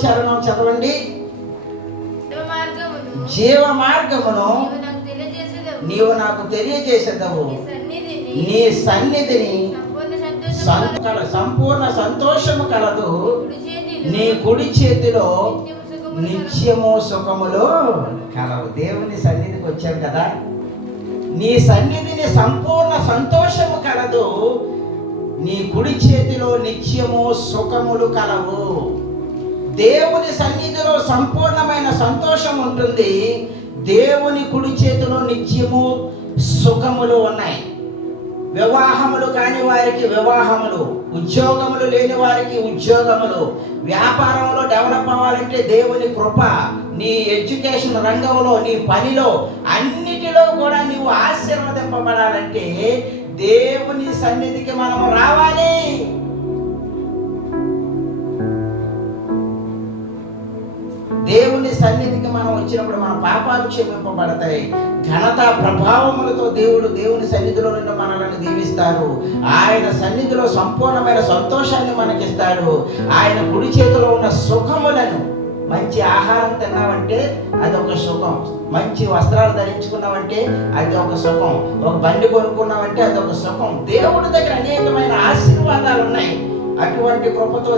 చరణం చదవండి. జీవ మార్గమును నీవు నాకు తెలియజేసేదవు, నీ సన్నిధిని సంపూర్ణ సంతోషము కలదు, నీ కుడి చేతిలో నిత్యము సుఖములో కలవు. దేవుని సన్నిధికి వచ్చాం కదా, నీ సన్నిధిని సంపూర్ణ సంతోషము కలదు, నీ కుడి చేతిలో నిత్యము సుఖములు కలవు. దేవుని సన్నిధిలో సంపూర్ణమైన సంతోషం ఉంటుంది. దేవుని కుడి చేతిలో నిత్యము సుఖములు ఉన్నాయి. వివాహములు కాని వారికి వివాహములు, ఉద్యోగములు లేని వారికి ఉద్యోగములు, వ్యాపారంలో డెవలప్ అవ్వాలంటే దేవుని కృప, నీ ఎడ్యుకేషన్ రంగంలో, నీ పనిలో, అన్నిటిలో కూడా నీవు ఆశీర్వదింపబడాలంటే దేవుని సన్నిధికి మనము రావాలి. దేవుని సన్నిధికి మనం వచ్చినప్పుడు మన పాపాలు క్షమింపబడతాయి. ఘనత ప్రభావములతో దేవుని సన్నిధిలో నుండి మనల్ని దీవిస్తారు. ఆయన సన్నిధిలో సంపూర్ణమైన సంతోషాన్ని మనకిస్తాడు. ఆయన కుడి చేతిలో ఉన్న సుఖములను, మంచి ఆహారం తిన్నామంటే అది ఒక సుఖం, మంచి వస్త్రాలు ధరించుకున్నామంటే అది ఒక సుఖం, ఒక బండి కొనుక్కున్నామంటే అది ఒక సుఖం. దేవుడి దగ్గర అనేకమైన ఆశీర్వాదాలు ఉన్నాయి. అటువంటి కృపతో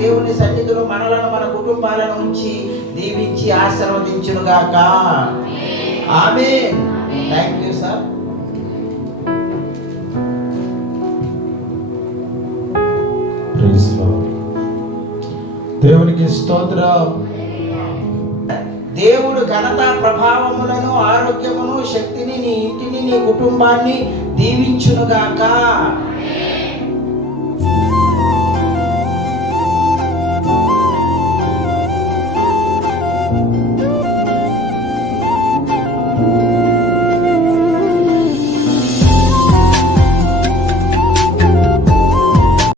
దేవుని సన్నిధిలో మనలను, మన కుటుంబాలను ఉంచి దీవించి ఆశీర్వదించునుగాక. ఆమేన్. Thank you sir. దేవునికి స్తోత్రం. దేవుడు ఘనత ప్రభావములను, ఆరోగ్యమును, శక్తిని నీ ఇంటిని, నీ కుటుంబాన్ని దీవించునుగాక.